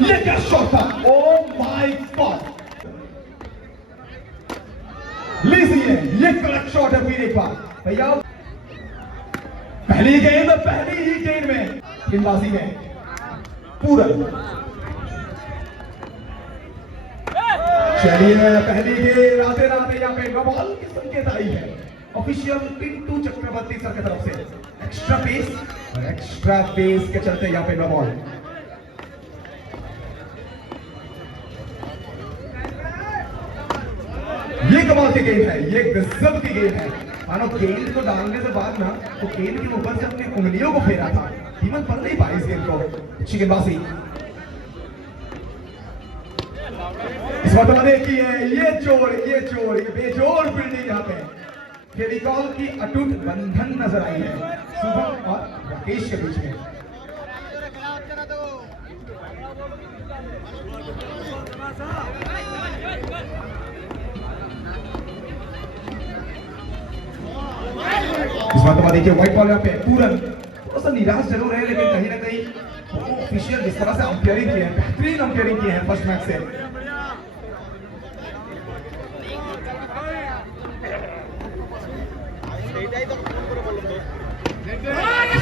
ये क्या शॉट था, ओ माय गॉड। लीजिए ये कड़क शॉट है फिर एक बार भैया। पहली ही गेंद में गेंदबाजी में पूरन। चलिए पहली गेंद आते आते यहाँ पे बॉल की संकेत आई है ऑफिशियल पिंटू चक्रवर्ती सर की तरफ से। एक्स्ट्रा पेस के चलते यहाँ पे बॉल। ये कमाल की गेंद है, ये गजब की गेंद है। मानो गेंद को डालने से बाद ना तो गेंद के ऊपर से अपनी उंगलियों को फेरा था, धीमन पड़ नहीं पाई इस गेंद को। अच्छी गेंदबाजी इस बार देखी है, ये बेजोड़ फील्डिंग यहाँ पे। फेविकॉल की अटूट बंधन नजर आई है शुभम और राकेश के बीच में। इस बार देखिए व्हाइट बॉल यहाँ पे पूरन थोड़ा सा निराश जरूर है, लेकिन कहीं ना कहीं ऑफिशियल जिस तरह से अंपायरिंग किए हैं, बेहतरीन अंपायरिंग किए हैं फर्स्ट मैच से।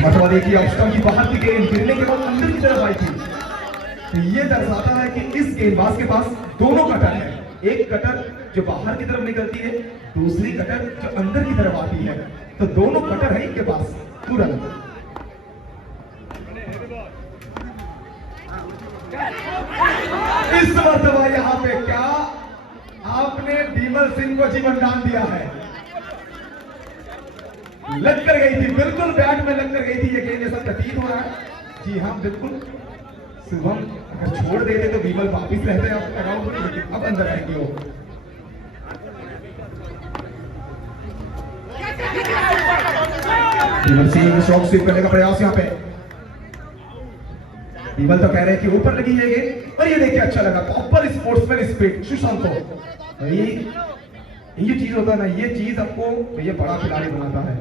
मतलब देखिए ऑप्शन की बाहर की गेंद गिरने के बाद अंदर की तरफ आई थी, तो ये दर्शाता है कि इस गेंदबाज के पास दोनों कटर है। एक कटर जो बाहर की तरफ निकलती है, दूसरी कटर जो अंदर की तरफ आती है, तो दोनों कटर है इनके पास तुरंत। इस मरतबा यहाँ पे क्या आपने डीमल सिंह को जीवन दान दिया है। लग कर गई थी, बिल्कुल बैट में लग कर गई थी ये गेंद, ऐसा प्रतीत हो रहा है। जी हाँ बिल्कुल, शुभम अगर छोड़ देते तो बीमल वापिस रहते हैं आप लगाओ, लेकिन अब अंदर आएंगे वो। बीमल सिंह शॉट स्वीप करने का प्रयास यहाँ पे। बीमल तो कह रहे हैं कि ऊपर लगी है ये, और ये देखिए अच्छा लगा, प्रॉपर स्पोर्ट्समैन स्पिरिट सुशांत को। ये चीज होता है ना, ये चीज आपको भैया बड़ा खिलाड़ी बनाता है।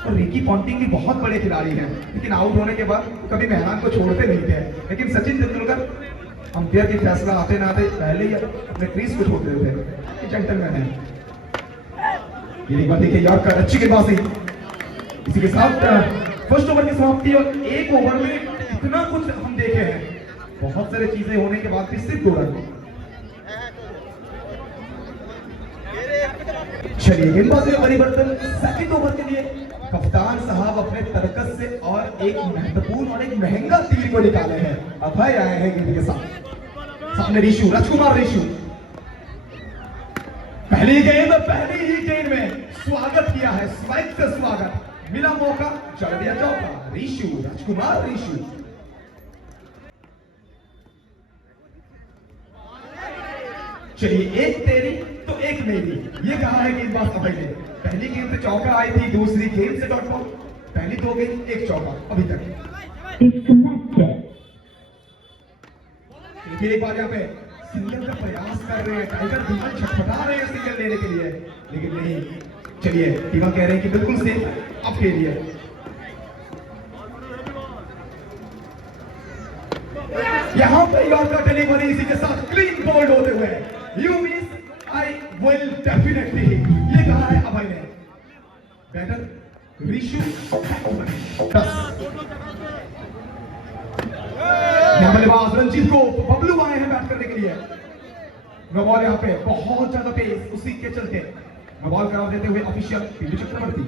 और रिकी पॉन्टिंग भी बहुत बड़े खिलाड़ी हैं, लेकिन आउट होने के बाद कभी मैदान को छोड़ते नहीं थे। लेकिन सचिन तेंदुलकर अंपायर के फैसला आते ना आते पहले ही अपने क्रीज को छोड़ देते थे। जेंटलमैन है। ये बात देखिए यार का अच्छी गेंदबाजी। इसी के साथ फर्स्ट ओवर की समाप्ति, और एक ओवर में इतना कुछ हम देखे हैं, बहुत सारी चीजें होने के बाद भी सिर्फ 2 रन। चलिए गेंदबाजी में परिवर्तन सेकंड ओवर के लिए कप्तान साहब अपने तरकस से और एक महत्वपूर्ण और एक महंगा तीर को निकाले हैं। अभय आए हैं गेंद के साथ, सामने ऋषु, राजकुमार ऋषु। पहली ही गेंद में स्वागत किया है, स्ट्राइक से स्वागत, मिला मौका, चढ़ दिया चौका। ऋषु, राजकुमार ऋषु। चलिए एक तेरी तो एक मेरी, ये कहा है गेंदबाज अभय ने। पहली गेंद से चौका आई थी, दूसरी गेंद से डॉट बॉल, पहली 2 गेंद 1 चौका अभी तक। फिर एक बार यहाँ पे सिंगल का प्रयास कर रहे हैं, टाइगर दिमाग छटपटा रहे हैं सिंगल लेने के लिए, लेकिन नहीं। चलिए टीमा कह रहे हैं कि बिल्कुल सेफ आपके लिए। यहाँ पे यॉर्कर डिलीवरी, इसी के साथ क्लीन बोल्ड होते हुए you mean I will definitely, ये कहा है अभय ने। बैटर ऋषु 10, बल्लेबाज रंजीत को बबलू आए हैं बैट करने के लिए। नो बॉल यहाँ पे बहुत ज्यादा तेज, उसी के चलते नो बॉल करार देते हुए ऑफिशियल पिंटू चक्रवर्ती।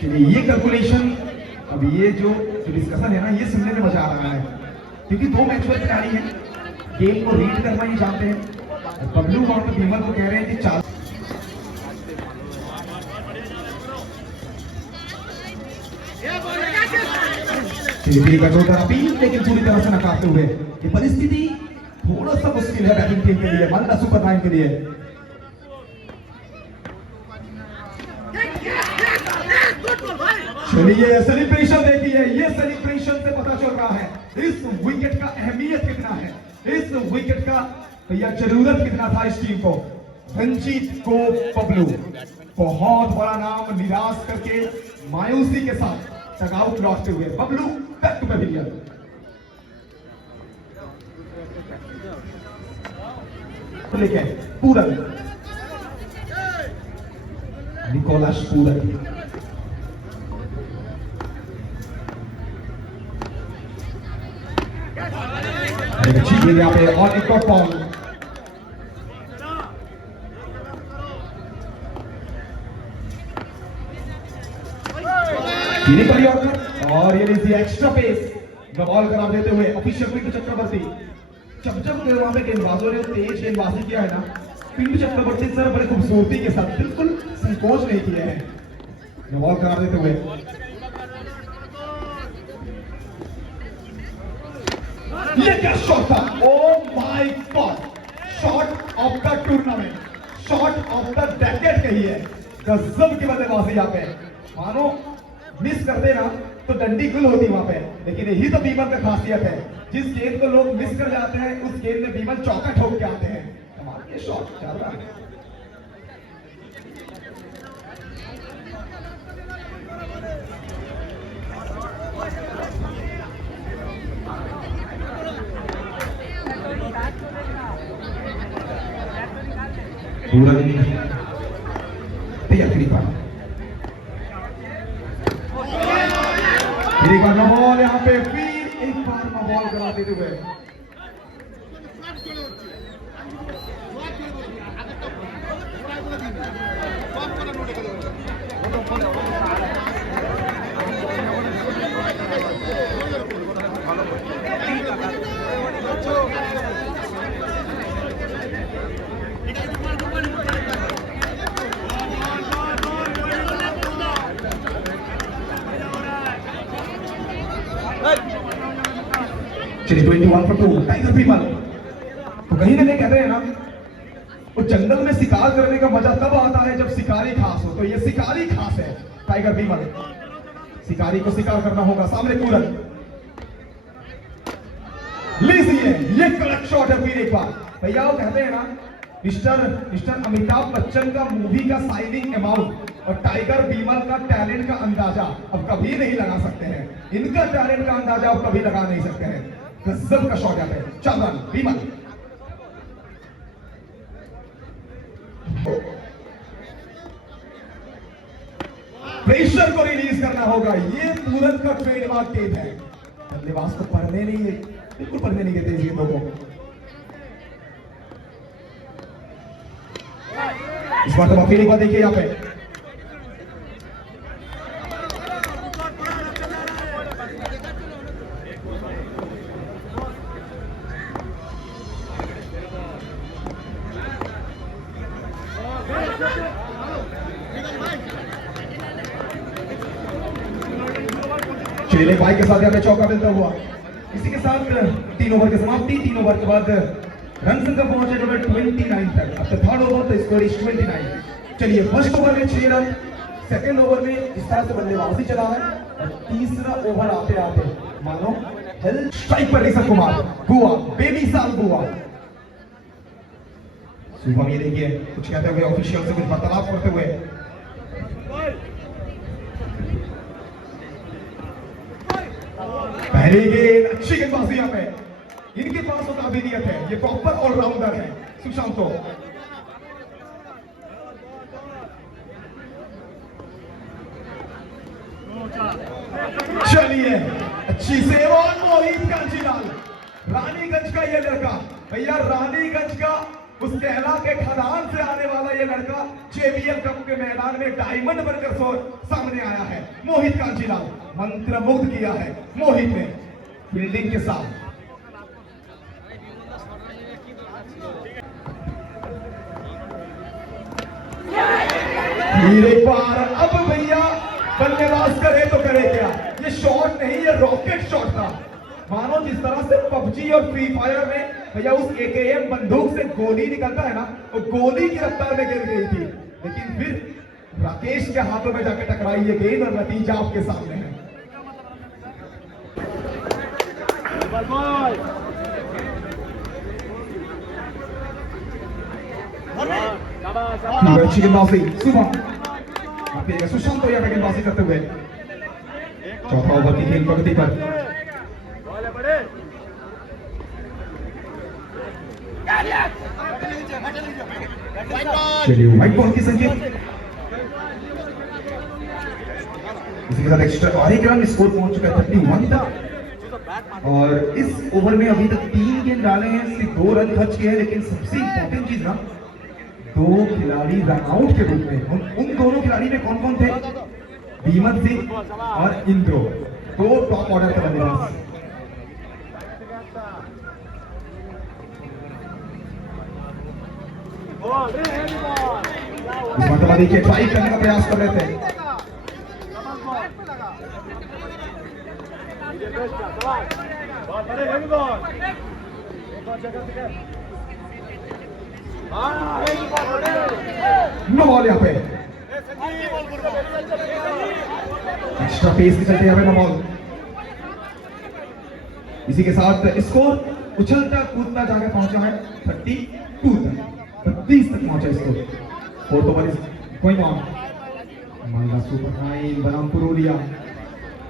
चलिए ये कैलकुलेशन, अब ये जो डिस्कशन है ना, ये सुनने में मजा आ रहा है, क्योंकि 2 मैचुअर खिलाड़ी हैं, गेम को रीड करना ही जानते हैं। बबलू और तो बीमल को कह रहे हैं कि 4 लेकिन पूरी तरह से नकारते हुए। ये परिस्थिति थोड़ा सा मुश्किल है बैटिंग टीम के लिए, माना सुपर 9 के लिए। चलिए सेलिब्रेशन देखिए, ये सेलिब्रेशन से पता चल रहा है इस विकेट का अहमियत कितना है, इस विकेट का भैया जरूरत कितना था इस टीम को। रंजीत को बबलू बहुत बड़ा नाम निराश करके मायूसी के साथ टगआउट लौटते हुए बबलू बैक टू पेविलियन। लेके पूरन, निकोलस पूरन, अच्छी गेंद यहाँ पे और एक और बॉल। और ये लीजिए एक्स्ट्रा पेस बॉल करार देते हुए ऑफिशियल पिंटू चक्रवर्ती। जब जब वहां पे गेंदबाजों ने तेज गेंदबाजी किया है ना, पिंटू चक्रवर्ती सर बड़े खूबसूरती के साथ बिल्कुल संकोच नहीं किए हैं बॉल करार देते हुए। ये क्या शॉट था, oh my God, shot of the tournament, shot of the decade कहिए। गजब की बल्लेबाजी यहाँ पे, मानो मिस करते ना तो डंडी गुल होती वहां पे, लेकिन यही तो बीमल का खासियत है, जिस गेंद को लोग मिस कर जाते हैं उस गेंद में बीमल चौका ठोक के आते हैं। कमाल ये शॉट चल रहा है। पूरा तैयार एक बार बॉल यहाँ पे, फिर एक बार बॉल करा देते हुए चलिए 21 for 2 टाइगर बीमल। तो कहीं ना कहीं कहते हैं ना, वो जंगल में शिकार करने का मजा तब आता है जब शिकारी खास हो, तो ये शिकारी खास है टाइगर बीमल। शिकारी को शिकार करना होगा। सामने पूरन, लीजिए ये कड़क शॉट है फिर एक बार। भैया वो कहते हैं ना, मिस्टर अमिताभ बच्चन का मूवी का साइनिंग अमाउंट और टाइगर बीमल का टैलेंट का अंदाजा अब कभी नहीं लगा सकते हैं। इनका टैलेंट का अंदाजा अब कभी लगा नहीं सकते हैं। गजब का शॉट है। 4 रन बीमल। प्रेशर को रिलीज करना होगा, ये पूरन का ट्रेडमार्क गेम है। बल्लेबाज को पढ़ने नहीं है, बिल्कुल पढ़ने नहीं देते गेंदों को। इस बार तो फिर एक बार देखिए यहाँ पे, चेले भाई के साथ यहाँ पे चौका मिलता हुआ। इसी के साथ 3 ओवर की समाप्ति। 3 ओवर के बाद रन संख्या पहुंचे नंबर 29 तक। अब तो थर्ड ओवर तो स्कोर इज 29। चलिए फर्स्ट ओवर में 6 रन, सेकंड ओवर में इस तरह से बल्लेबाजी चला है और तीसरा ओवर आते आते मानो हेल्थ स्ट्राइक पर ऋषभ कुमार गोवा, बेबी साल गोवा। शुभम ये देखिए कुछ कहते हुए, ऑफिशियल से कुछ वार्तालाप करते हुए। पहली गेंद, अच्छी गेंदबाजी यहाँ पे। इनके पास तो काबिलियत है, ये प्रॉपर ऑलराउंडर है सुशांतो। चलिए अच्छी सेव और मोहित कांचीलाल, रानीगंज का ये लड़का। भैया रानीगंज का उस कहला के खदान से आने वाला ये लड़का जेबीएल कप के मैदान में डायमंड बनकर सामने आया है। मोहित कांचीलाल मंत्र मुग्ध किया है मोहित ने फील्डिंग के साथ। एक बार अब भैया बल्लेबाज करे तो करे क्या, ये शॉट नहीं, ये रॉकेट शॉट था। मानो जिस तरह से पबजी और फ्री फायर में भैया उस एकेएम बंदूक से गोली निकलता है ना, वो गोली की रफ्तार में गिर गई थी, लेकिन फिर राकेश के हाथों में जाके टकराई ये गेंद और नतीजा आपके सामने है। अच्छी गेंदबाजी सुशांत तो यहाँ पे गेंदबाजी करते हुए। चौथा ओवर की खेल प्रगति पर चलिए व्हाइट बॉल की संकेत, इसी के साथ एक्स्ट्रा और एक रन स्कोर पहुंच चुका है 31 तक। और इस ओवर में अभी तक 3 गेंद डाले हैं, सिर्फ 2 रन खर्च किए हैं, लेकिन सबसे इंपॉर्टेंट चीज ना 2 खिलाड़ी रन आउट के रूप में। उन दोनों खिलाड़ी में कौन कौन थे? भीमत सिंह और इंद्रो, 2 टॉप ऑर्डर के बल्लेबाज। इस मरतबा देखिए ट्राई करने का प्रयास कर रहे थे, नो बॉल यहाँ पे, एक्स्ट्रा पेस निकलते यहाँ पे, नो बॉल। इसी के साथ स्कोर उछलता कूदता जाके पहुंचा है 32 तक, 32 तक पहुंचा score. Fourth over is going on. Malda super 9 बनाम पुरुलिया,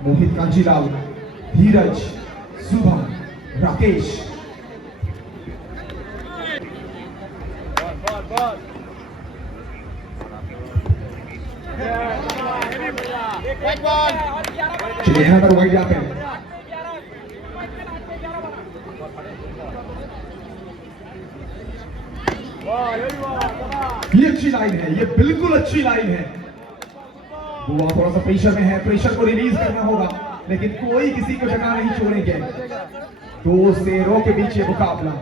मोहित कांचीलाल, धीरज, शुभम, राकेश। चलिए अनदर वाइड यहाँ पे, ये अच्छी लाइन है, ये बिल्कुल अच्छी लाइन है। बुआ थोड़ा सा प्रेशर में है, प्रेशर को रिलीज करना होगा, लेकिन कोई किसी को जगह नहीं छोड़ेंगे। 2 शेरों के बीच ये मुकाबला।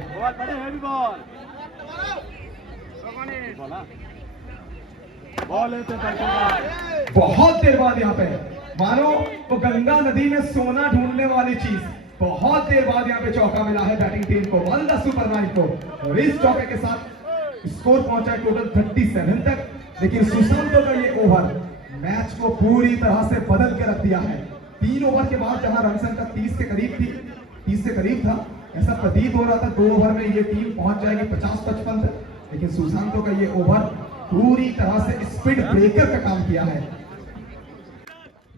बहुत देर बाद यहाँ पे मानो तो गंगा नदी में सोना ढूंढने वाली चीज, बहुत देर बाद यहाँ पे चौका मिला है बैटिंग टीम को, मालदा सुपर 9 को। और इस चौके के साथ स्कोर पहुंचा है टोटल 37 तक। लेकिन सुशांतों का ये ओवर मैच को पूरी तरह से बदल के रख दिया है। 3 ओवर के बाद जहां रन संख्या 30 के करीब थी, 30 से करीब था, ऐसा प्रतीत हो रहा था 2 ओवर में ये टीम पहुंच जाएगी 50-55 तक। लेकिन सुशांतों का ये ओवर पूरी तरह से स्पीड ब्रेकर का काम किया है।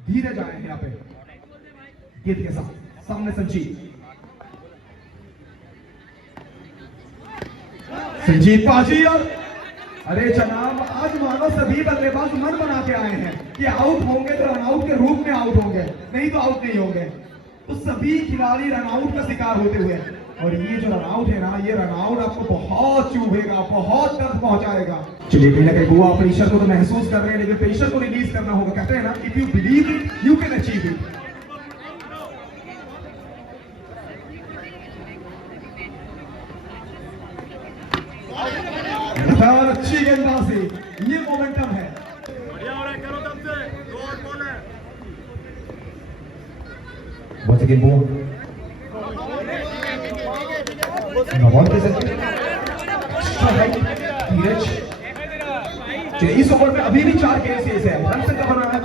धीरे जाए हैं यहाँ पे गेंद के साथ, सामने संजीत पाजी। और अरे जनाब, आज मानो सभी बल्लेबाज मन बना के आए हैं कि आउट होंगे तो रन आउट के रूप में आउट होंगे, नहीं तो आउट नहीं होंगे। तो सभी खिलाड़ी रन आउट का शिकार होते हुए, और ये जो रन आउट है ना, ये रन आउट आपको बहुत चुभेगा, बहुत दर्द पहुंचाएगा। चलिए कहीं ना कहीं बुआ प्रेशर को तो महसूस कर रहे हैं, लेकिन प्रेशर को रिलीज करना होगा। कहते हैं ना, if you believe it you can achieve it. अच्छी गेंदबाजी, ये मोमेंटम है। Once again, ball. नॉट के सकते धीरज। चलिए इस ओवर में अभी भी 4 केसेस है, रन से कवर रहा है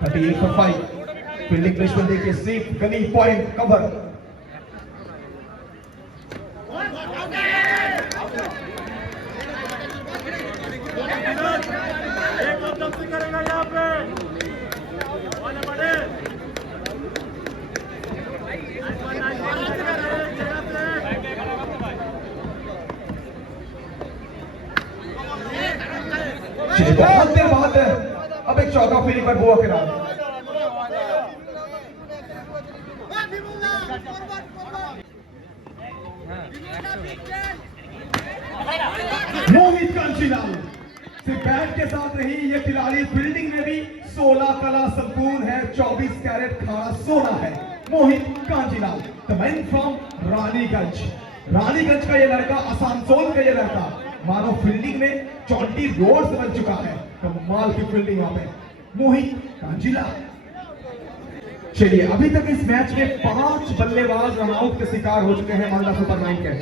38 for 5। फील्डिंग प्लेसमेंट देखिए, सेफ गली पॉइंट कवर। करेगा यहाँ पे बहुत देर बाद अब एक चौका फील्डिंग पर बुआ के नाम। मोहित कांचीलाल सिर्फ बैट के साथ नहीं, ये खिलाड़ी फील्डिंग में भी 16 कला संपूर्ण है, 24 कैरेट खाड़ा सोना है। Mohit Kanchilal, the man from Raniganj. Raniganj का ये लड़का, आसनसोल का ये लड़का, मानो फील्डिंग में 40 रोड्स बन चुका है। कमाल की फील्डिंग वहां पे मोहित कांचीलाल। चलिए अभी तक इस मैच में 5 बल्लेबाज रन आउट के शिकार हो चुके हैं मालदा सुपर 9 के।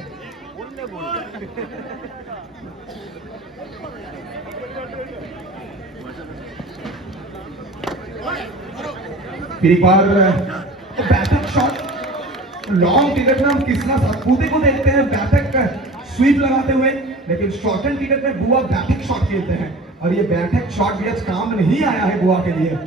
फिर एक बार बैटक शॉट, लॉन्ग टिकट में हम कृष्णा सातपुते को देखते हैं बैटक स्वीप लगाते हुए, लेकिन शॉर्ट एंड टिकट में बुआ बैटिंग शॉट खेलते हैं। और ये बैटक शॉट भी आज काम नहीं आया है बुआ के लिए।